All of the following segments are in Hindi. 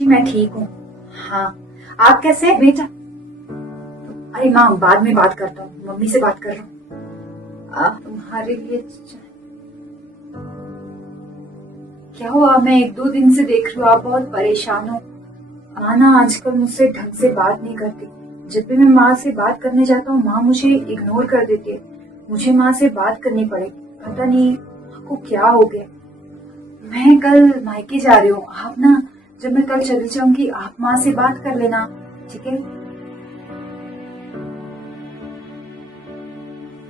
जी मैं ठीक हूँ। हाँ, आप कैसे हैं बेटा? अरे माँ, बाद में बात करता हूँ, मम्मी से बात कर रहा हूँ। तुम्हारे लिए क्या हुआ? मैं एक दो दिन से देख रही हूँ आप बहुत परेशान हो। माँ ना आजकल मुझसे ढंग से बात नहीं करती। जब भी मैं माँ से बात करने जाता हूँ माँ मुझे इग्नोर कर देती है। मुझे माँ से बात करनी पड़ेगी, पता नहीं आपको क्या हो गया। मैं कल मायके जा रही हूँ, आप ना जब मैं कल चली जाऊंगी आप माँ से बात कर लेना, ठीक है?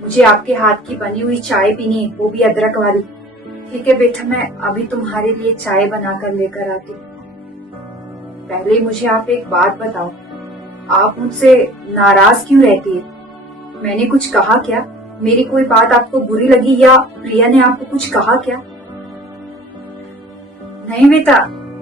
मुझे आपके हाथ की बनी हुई चाय पीनी है, वो भी अदरक वाली। ठीक है बेटा, मैं अभी तुम्हारे लिए चाय बनाकर लेकर आती हूँ। पहले मुझे आप एक बात बताओ, आप मुझसे नाराज क्यों रहती है? मैंने कुछ कहा क्या? मेरी कोई बात आपको बुरी लगी या प्रिया ने आपको कुछ कहा क्या? नहीं बेटा,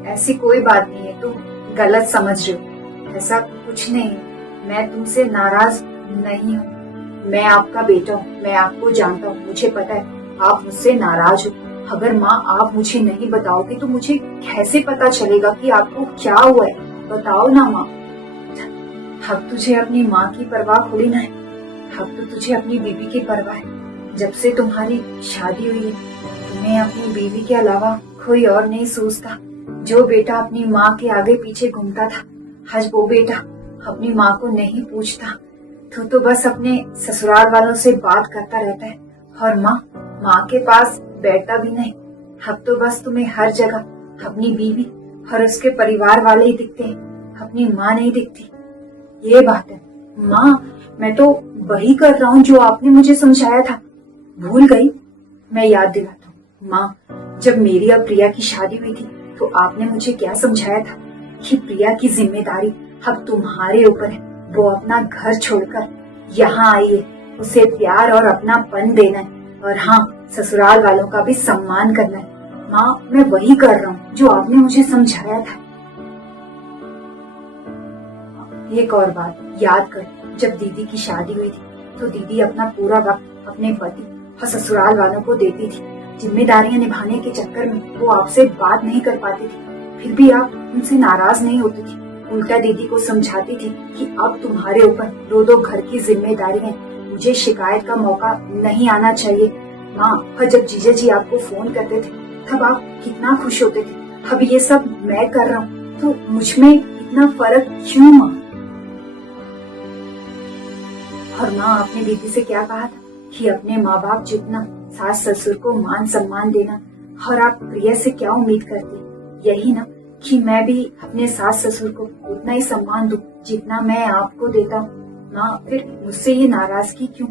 ऐसी कोई बात नहीं है, तुम गलत समझ रहे हो। ऐसा कुछ नहीं है, मैं तुमसे नाराज नहीं हूँ। मैं आपका बेटा हूँ, मैं आपको जानता हूँ, मुझे पता है आप मुझसे नाराज हो। अगर माँ आप मुझे नहीं बताओगे तो मुझे कैसे पता चलेगा कि आपको क्या हुआ है? बताओ ना माँ। अब तुझे अपनी माँ की परवाह थोड़ी ना है, अब तो तुझे अपनी बीवी की परवाह है। जब से तुम्हारी शादी हुई है तुम्हें अपनी बीवी के अलावा कोई और नहीं सोचता। जो बेटा अपनी माँ के आगे पीछे घूमता था आज वो बेटा अपनी माँ को नहीं पूछता। तू तो बस अपने ससुराल वालों से बात करता रहता है और माँ के पास बैठता भी नहीं। अब तो बस तुम्हें हर जगह अपनी बीवी और उसके परिवार वाले ही दिखते हैं, अपनी माँ नहीं दिखती। ये बात है माँ, मैं तो वही कर रहा हूँ जो आपने मुझे समझाया था। भूल गई? मैं याद दिलाता हूँ माँ, जब मेरी और प्रिया की शादी हुई थी तो आपने मुझे क्या समझाया था कि प्रिया की जिम्मेदारी अब तुम्हारे ऊपर है। वो अपना घर छोड़कर यहाँ आई है, उसे प्यार और अपनापन देना है और हाँ, ससुराल वालों का भी सम्मान करना है। माँ, मैं वही कर रहा हूँ जो आपने मुझे समझाया था। एक और बात याद कर, जब दीदी की शादी हुई थी तो दीदी अपना पूरा वक्त अपने पति और ससुराल वालों को देती थी। जिम्मेदारियां निभाने के चक्कर में वो आपसे बात नहीं कर पाती थी, फिर भी आप उनसे नाराज नहीं होती थी। उल्टा दीदी को समझाती थी कि अब तुम्हारे ऊपर दो दो घर की जिम्मेदारी है, मुझे शिकायत का मौका नहीं आना चाहिए। माँ, और जब जीजा जी आपको फोन करते थे तब आप कितना खुश होते थे। अब ये सब मैं कर रहा हूँ तो मुझ में इतना फर्क क्यों माँ? और माँ, आपने दीदी से क्या कहा था कि अपने माँ बाप जितना सास ससुर को मान सम्मान देना, और आप प्रिया से क्या उम्मीद करती? यही ना कि मैं भी अपने सास ससुर को उतना ही सम्मान दूं जितना मैं आपको देता हूँ। माँ, फिर मुझसे ये नाराजगी क्यों?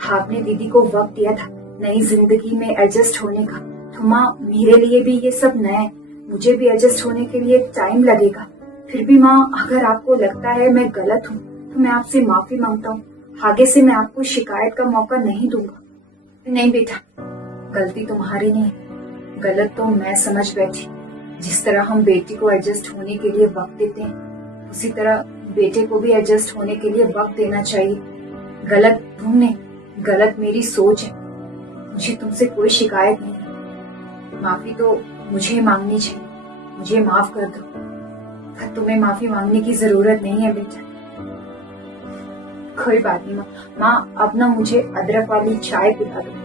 आपने दीदी को वक्त दिया था नई जिंदगी में एडजस्ट होने का, तो माँ मेरे लिए भी ये सब नया है, मुझे भी एडजस्ट होने के लिए टाइम लगेगा। फिर भी माँ, अगर आपको लगता है मैं गलत हूँ तो मैं आपसे माफी मांगता हूँ। आगे से मैं आपको शिकायत का मौका नहीं दूंगा। नहीं बेटा, गलती तुम्हारी नहीं है, गलत तो मैं समझ बैठी। जिस तरह हम बेटी को एडजस्ट होने के लिए वक्त देते हैं उसी तरह बेटे को भी एडजस्ट होने के लिए वक्त देना चाहिए। गलत तुमने, गलत मेरी सोच है। मुझे तुमसे कोई शिकायत नहीं है, माफी तो मुझे मांगनी चाहिए। मुझे माफ कर दो। पर तुम्हें माफी मांगने की जरूरत नहीं है बेटा। कोई बात नहीं माँ, अब ना मुझे अदरक वाली चाय पिला दो।